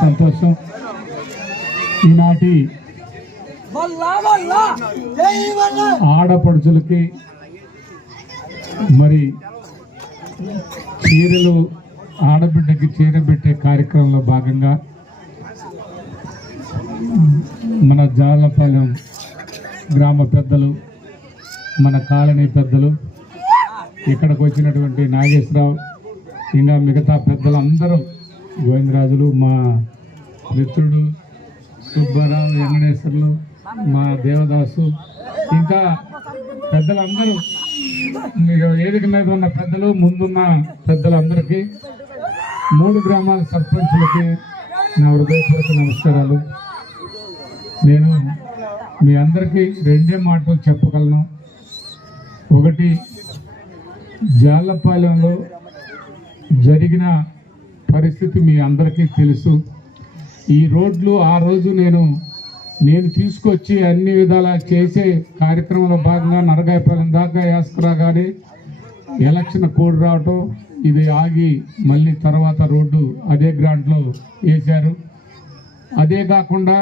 సంతోషం. ఈనాటి ఆడపడుచులకి మరి చీరలు ఆడబిడ్డకి చీర పెట్టే కార్యక్రమంలో భాగంగా మన జాలపాలెం గ్రామ పెద్దలు మన కాలనీ పెద్దలు ఇక్కడికి వచ్చినటువంటి నాగేశ్వరరావు ఇంకా మిగతా పెద్దలు అందరూ గోవిందరాజులు మా మిత్రుడు సుబ్బారావు వెంకటేశ్వర్లు మా దేవదాసు ఇంకా పెద్దలందరూ మీకు వేదిక మీద ఉన్న పెద్దలు ముందున్న పెద్దలందరికీ మూడు గ్రామాల సర్పంచులకి నా హృదయపూర్వక నమస్కారాలు. నేను మీ అందరికీ రెండే మాటలు చెప్పగలను. ఒకటి జాలపాలెంలో జరిగిన పరిస్థితి మీ అందరికీ తెలుసు. ఈ రోడ్లు ఆ రోజు నేను నేను తీసుకొచ్చి అన్ని విధాలా చేసే కార్యక్రమంలో భాగంగా నరగాయపాలెం దాకా వేసుకురా గారి ఎలక్షన్ కోడ్ రావటం ఇది ఆగి మళ్ళీ తర్వాత రోడ్డు అదే గ్రాంట్లో వేశారు. అదే కాకుండా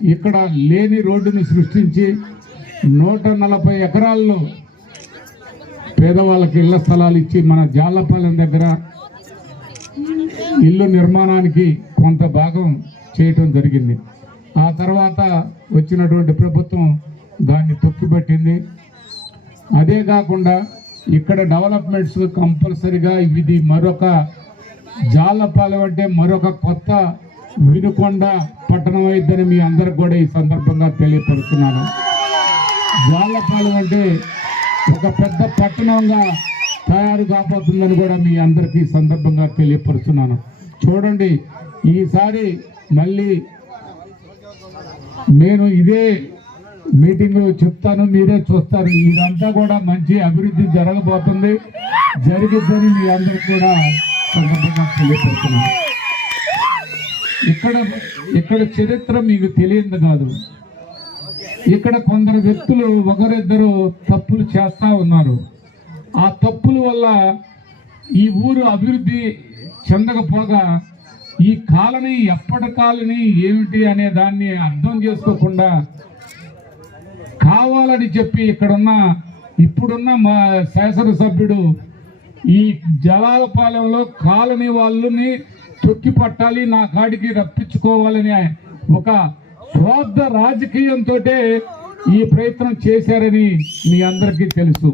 ఇక్కడ లేని రోడ్డుని సృష్టించి నూట నలభై ఎకరాల్లో పేదవాళ్ళకి ఇళ్ళ స్థలాలు ఇచ్చి మన జాలపాలెం దగ్గర ఇల్లు నిర్మాణానికి కొంత భాగం చేయటం జరిగింది. ఆ తర్వాత వచ్చినటువంటి ప్రభుత్వం దాన్ని తొక్కిపెట్టింది. అదే కాకుండా ఇక్కడ డెవలప్మెంట్స్ కంపల్సరిగా ఇది మరొక జాలపాలెం అంటే మరొక కొత్త వినుకొండ పట్టణం అయిద్దని మీ అందరికి కూడా ఈ సందర్భంగా తెలియపరుస్తున్నాను. జాలపాలెం అంటే ఒక పెద్ద పట్టణంగా తయారు కాబోతుందని కూడా మీ అందరికీ సందర్భంగా తెలియపరుస్తున్నాను. చూడండి ఈసారి మళ్ళీ నేను ఇదే మీటింగ్ చెప్తాను మీరే చూస్తారు. ఇదంతా కూడా మంచి అభివృద్ధి జరగబోతుంది. జరిగిద్దని మీ అందరికి కూడా సందర్భంగా తెలియపరుస్తున్నాను. ఇక్కడ ఇక్కడ చరిత్ర మీకు తెలియదు కాదు. ఇక్కడ కొందరు వ్యక్తులు ఒకరిద్దరు తప్పులు చేస్తా ఉన్నారు. ఆ తప్పుల వల్ల ఈ ఊరు అభివృద్ధి చెందకపోగా ఈ కాలనీ ఎప్పటి కాలనీ ఏమిటి అనే దాన్ని అర్థం చేసుకోకుండా కావాలని చెప్పి ఇక్కడున్న ఇప్పుడున్న మా శాసనసభ్యుడు ఈ జలాలపాలెంలో కాలనీ వాళ్ళని తొక్కి పట్టాలి నా కాడికి రప్పించుకోవాలని ఒక స్వార్థ రాజకీయంతో ఈ ప్రయత్నం చేశారని మీ అందరికీ తెలుసు.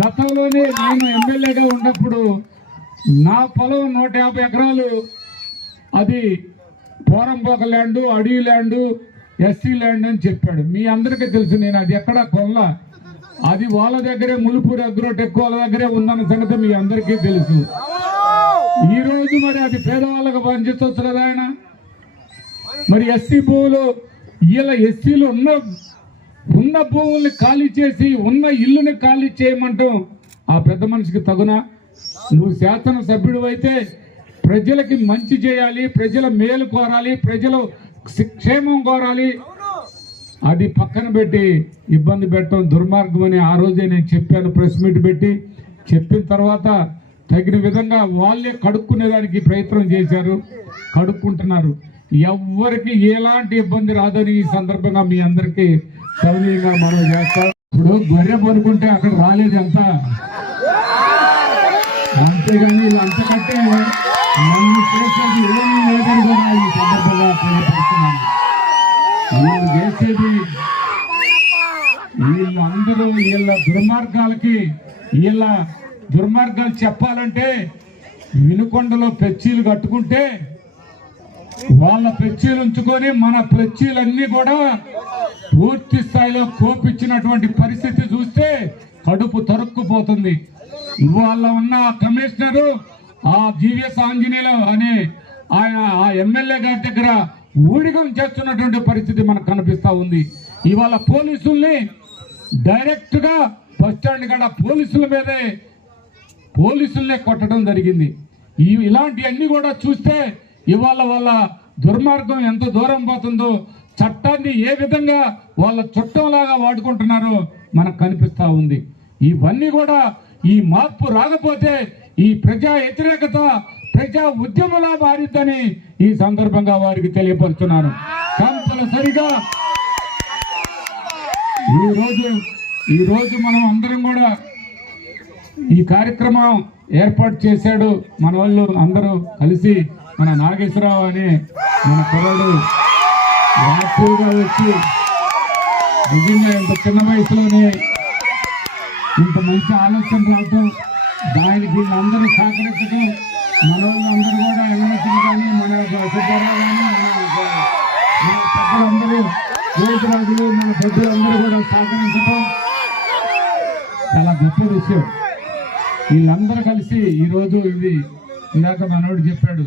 గతంలోనే నేను ఎమ్మెల్యేగా ఉన్నప్పుడు నా పొలం నూట యాభై ఎకరాలు. అది పోరంపోక ల్యాండ్ అడవి ల్యాండ్ ఎస్సీ ల్యాండ్ అని చెప్పాడు. మీ అందరికీ తెలుసు నేను అది ఎక్కడ కొల్ల అది వాళ్ళ దగ్గరే ములుపూరి అగ్రోటెక్ వాళ్ళ దగ్గరే ఉందన్న సంగతి మీ అందరికీ తెలుసు. ఈరోజు మరి అది పేదవాళ్ళకు పనిచేస్తొచ్చు కదా ఆయన? మరి ఎస్సీ భూములు ఇలా ఎస్సీలు ఉన్న ఉన్న భూముల్ని ఖాళీ చేసి ఉన్న ఇల్లుని ఖాళీ చేయమంటాం ఆ పెద్ద మనిషికి తగునా? నువ్వు శాసనసభ్యుడు అయితే ప్రజలకి మంచి చేయాలి ప్రజల మేలు కోరాలి ప్రజలు క్షేమం కోరాలి. అది పక్కన పెట్టి ఇబ్బంది పెట్టడం దుర్మార్గం అని ఆ రోజే నేను చెప్పాను ప్రెస్ మీట్ పెట్టి. చెప్పిన తర్వాత తగిన విధంగా వాళ్ళే కడుక్కునేదానికి ప్రయత్నం చేశారు కడుక్కుంటున్నారు. ఎవ్వరికి ఎలాంటి ఇబ్బంది రాదని ఈ సందర్భంగా మీ అందరికీ సౌనీయంగా మనం చేస్తాం. ఇప్పుడు గొర్రె పనుకుంటే అక్కడ రాలేదు ఎంత? అంతేగాని వీళ్ళు అంతకంటే నన్ను చేసేది ఏమీ లేదని కూడా ఈ సందర్భంగా తెలియపడుతున్నాను వీళ్ళు చేసేది వీళ్ళందరూ వీళ్ళ దుర్మార్గాలకి వీళ్ళ దుర్మార్గాలు చెప్పాలంటే వినుకొండలో పెచ్చీలు కట్టుకుంటే వాళ్ళ పెచ్చీలు ఉంచుకొని మన పెచ్చీలన్నీ కూడా పూర్తి స్థాయిలో కోపించినటువంటి పరిస్థితి చూస్తే కడుపు తరుక్కుపోతుంది. వాళ్ళ ఉన్న కమిషనరు ఆ జీవిఎస్ ఆంజనేయులు అనే ఆయన ఆ ఎమ్మెల్యే గారి దగ్గర ఊడిగం చేస్తున్నటువంటి పరిస్థితి మనకు కనిపిస్తూ ఉంది. ఇవాళ పోలీసుల్ని డైరెక్ట్గా బస్టాండ్ బస్ స్టాండ్ కాడ పోలీసుల మీదే పోలీసుల్నే కొట్టడం జరిగింది. ఈ ఇలాంటివన్నీ కూడా చూస్తే ఇవాళ వాళ్ళ దుర్మార్గం ఎంత దూరం పోతుందో చట్టాన్ని ఏ విధంగా వాళ్ళ చుట్టంలాగా వాడుకుంటున్నారో మనకు కనిపిస్తూ ఉంది. ఇవన్నీ కూడా ఈ మార్పు రాకపోతే ఈ ప్రజా వ్యతిరేకత ప్రజా ఉద్యమంలా మారిద్దని ఈ సందర్భంగా వారికి తెలియపరుస్తున్నాను కంపల్సరిగా ఈ రోజు మనం అందరం కూడా ఈ కార్యక్రమం ఏర్పాటు చేశాడు మన వాళ్ళు అందరూ కలిసి మన నాగేశ్వరరావు అని మన కుర్రాడు యాక్టివ్గా వచ్చి నిజంగా ఇంత చిన్న వయసులోనే ఇంత మంచి ఆలోచన రావటం దానికి వీళ్ళందరూ సహకరించడం మన వాళ్ళందరూ కూడా ఎన్నో కానీ మన సుబ్బారావు కానీ మన పెద్దలందరూ యోగరాజులు మన పెద్దలందరూ కూడా సహకరించడం చాలా గొప్ప విషయం. వీళ్ళందరూ కలిసి ఈరోజు ఇది ఇందాక మనోడు చెప్పాడు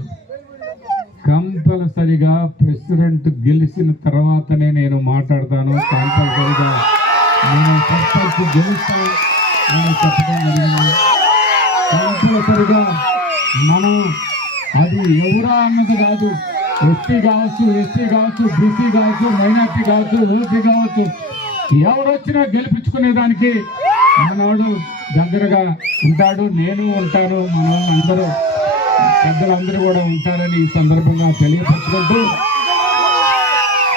కంపల్సరిగా ప్రెసిడెంట్ గెలిచిన తర్వాతనే నేను మాట్లాడతాను. కంపల్సరిగా నేను సర్పంచ్ గెలుస్తాను చెప్పడం జరిగింది. కంపల్సరిగా మనం అది ఎవరా అన్నది కాదు. ఎస్టీ కావచ్చు ఎస్టీ కావచ్చు బీసీ కావచ్చు మైనార్టీ కావచ్చు ఓసీ కావచ్చు ఎవరొచ్చినా గెలిపించుకునేదానికి మనవాడు దగ్గరగా ఉంటాడు. నేను ఉంటాను మన అందరూ. పెద్దలందరూ కూడా ఉంటారని ఈ సందర్భంగా తెలియపరచుకుంటూ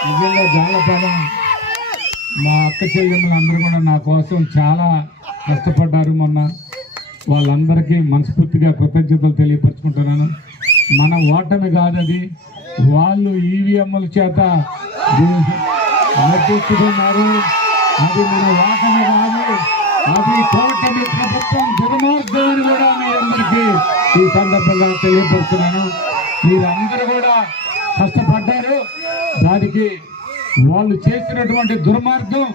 నిజంగా జాలపాల మా అక్క చెల్లెమ్మలు అందరూ కూడా నా కోసం చాలా కష్టపడ్డారు మొన్న. వాళ్ళందరికీ మనస్ఫూర్తిగా కృతజ్ఞతలు తెలియపరచుకుంటున్నాను. మన ఓటమి కాదది వాళ్ళు ఈవీఎంల చేత నటిస్తున్నారు అది మన ఓటమి కాదు. అది కోటమి ప్రభుత్వం దుర్మార్గం అని కూడా మీ అందరికీ ఈ సందర్భంగా తెలియపరుస్తున్నాను. మీరందరూ కూడా కష్టపడ్డారు. దానికి వాళ్ళు చేసినటువంటి దుర్మార్గం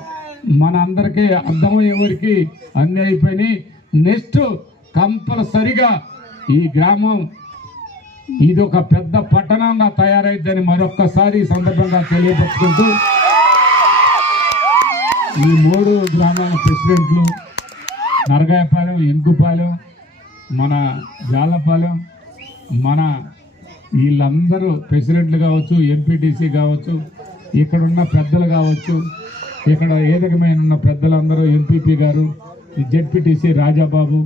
మన అందరికీ అర్థమయ్యే వరకు అన్ని అయిపోయినాయి. నెక్స్ట్ కంపల్సరిగా ఈ గ్రామం ఇది ఒక పెద్ద పట్టణంగా తయారైద్దని మరొక్కసారి ఈ సందర్భంగా తెలియపరుచుకుంటూ ఈ మూడు గ్రామాల ప్రెసిడెంట్లు నరగాయపాలెం ఎంకుపాలెం మన జాలపాలెం మన వీళ్ళందరూ ప్రెసిడెంట్లు కావచ్చు ఎంపీటీసీ కావచ్చు ఇక్కడ ఉన్న పెద్దలు కావచ్చు ఇక్కడ ఏదకమైన ఉన్న పెద్దలందరూ ఎంపీపీ గారు జెడ్పీటీసీ రాజాబాబు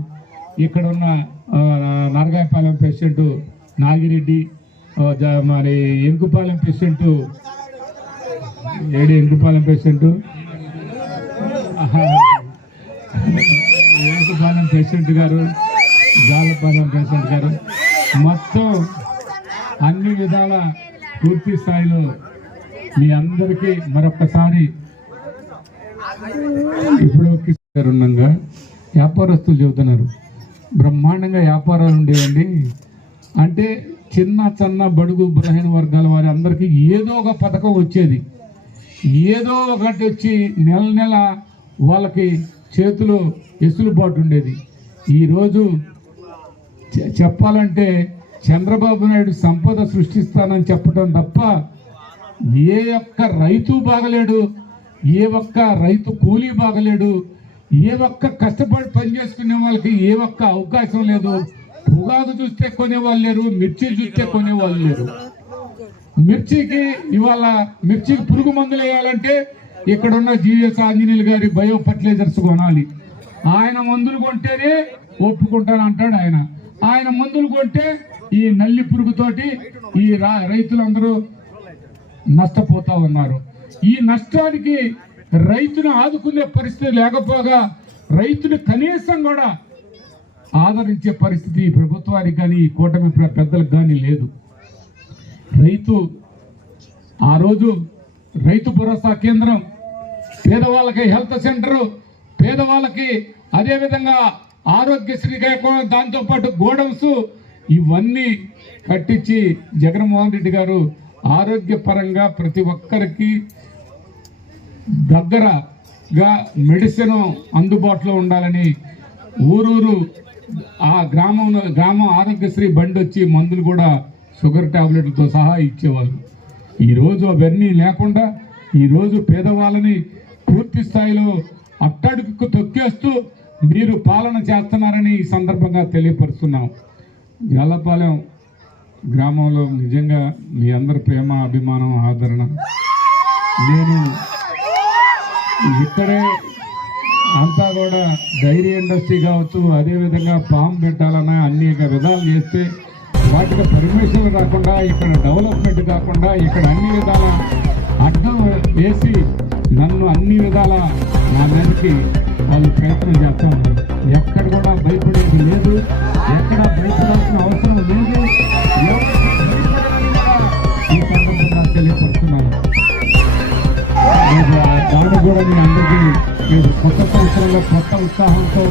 ఇక్కడ ఉన్న నరగాయపాలెం ప్రెసిడెంట్ నాగిరెడ్డి జ- మరి ఎంకుపాలెం ప్రెసిడెంట్ ఏడు ఎంకుపాలెం ప్రెసిడెంట్? ఎంకుపాలెం ప్రెసిడెంట్ గారు జాలపాలెం ప్రెసిడెంట్ గారు. మొత్తం అన్ని విధాల పూర్తి స్థాయిలో మీ అందరికీ మరొకసారి ఇప్పుడు ఉండగా వ్యాపారస్తులు చెబుతున్నారు. బ్రహ్మాండంగా వ్యాపారాలు ఉండేవండి. అంటే చిన్న చిన్న బడుగు బలహీన వర్గాల వారి అందరికీ ఏదో ఒక పథకం వచ్చేది. ఏదో ఒకటి వచ్చి నెల నెల వాళ్ళకి చేతిలో ఎసులుబాటు ఉండేది. ఈరోజు చెప్పాలంటే చంద్రబాబు నాయుడు సంపద సృష్టిస్తానని చెప్పడం తప్ప ఏ ఒక్క రైతు బాగలేడు ఏ ఒక్క రైతు కూలీ బాగలేడు ఏ ఒక్క కష్టపడి పని చేసుకునే వాళ్ళకి ఏ ఒక్క అవకాశం లేదు. పొగాకు చూస్తే కొనేవాళ్ళు లేరు మిర్చి చూస్తే కొనేవాళ్ళు లేరు. మిర్చికి ఇవాళ మిర్చికి పురుగు మందులు వేయాలంటే ఇక్కడ ఉన్న జీఎస్ ఆంజనేయులు గారి బయో ఫర్టిలైజర్స్ కొనాలి. ఆయన మందులు కొంటేనే ఒప్పుకుంటాను అంటాడు ఆయన. ఆయన మందులు కొంటే ఈ నల్లి పురుగుతోటి ఈ రా- రైతులందరూ నష్టపోతా ఉన్నారు. ఈ నష్టానికి రైతును ఆదుకునే పరిస్థితి లేకపోగా రైతులు కనీసం కూడా ఆదరించే పరిస్థితి ఈ ప్రభుత్వానికి కానీ ఈ కూటమి ప్ర- పెద్దలకు కానీ లేదు. రైతు ఆ రోజు రైతు భరోసా కేంద్రం పేదవాళ్ళకి హెల్త్ సెంటరు పేదవాళ్ళకి అదేవిధంగా ఆరోగ్యశ్రీ కాకుండా దాంతోపాటు గోడౌన్స్ ఇవన్నీ కట్టించి జగన్మోహన్ రెడ్డి గారు ఆరోగ్యపరంగా ప్రతి ఒక్కరికి దగ్గరగా మెడిసిన్ అందుబాటులో ఉండాలని ఊరూరు ఆ గ్రామంలో గ్రామం ఆరోగ్యశ్రీ బండి వచ్చి మందులు కూడా షుగర్ టాబ్లెట్లతో సహా ఇచ్చేవాళ్ళు. ఈరోజు అవన్నీ లేకుండా ఈరోజు పేదవాళ్ళని పూర్తి స్థాయిలో అట్టడుకు తొక్కేస్తూ మీరు పాలన చేస్తున్నారని ఈ సందర్భంగా తెలియపరుస్తున్నాం. జల్లపాలెం గ్రామంలో నిజంగా మీ అందరి ప్రేమ అభిమానం ఆదరణ. నేను ఇక్కడే అంతా కూడా డైరీ ఇండస్ట్రీ కావచ్చు అదేవిధంగా పాము పెట్టాలన్న అనేక విధాలు చేస్తే వాటికి పర్మిషన్లు రాకుండా ఇక్కడ డెవలప్మెంట్ కాకుండా ఇక్కడ అన్ని విధాల అడ్డం వేసి నన్ను అన్ని విధాల నా మీదకి వాళ్ళు ప్రయత్నం చేస్తా. ఉన్నారు ఎక్కడ కూడా భయపడేది లేదు. ఎక్కడ భయపడాల్సిన అవసరం లేదు. ఈ సందర్భంగా తెలియపరుస్తున్నాను. దాన్ని కూడా మీ అందరికీ మీరు కొత్త సంవత్సరంలో కొత్త ఉత్సాహంతో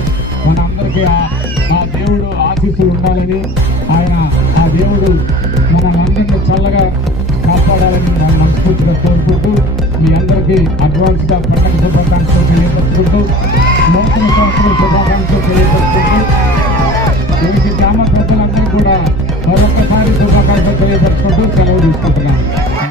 మనందరికీ ఆ- ఆ దేవుడు ఆశీస్సులు ఉండాలని ఆయన ఆ దేవుడు మనందరినీ చల్లగా కాపాడాలని అందరికీ అడ్వాన్స్గా పండగ శుభాకాంక్షలు తెలియపరుచుకుంటూ నూతన సంవత్సరం శుభాకాంక్షలు తెలియపరుచుకుంటూ దీనికి గ్రామ ప్రజలందరూ కూడా మరొకసారి శుభాకాంక్షలు తెలియపరుచుకుంటూ సెలవు తీసుకుంటున్నాను.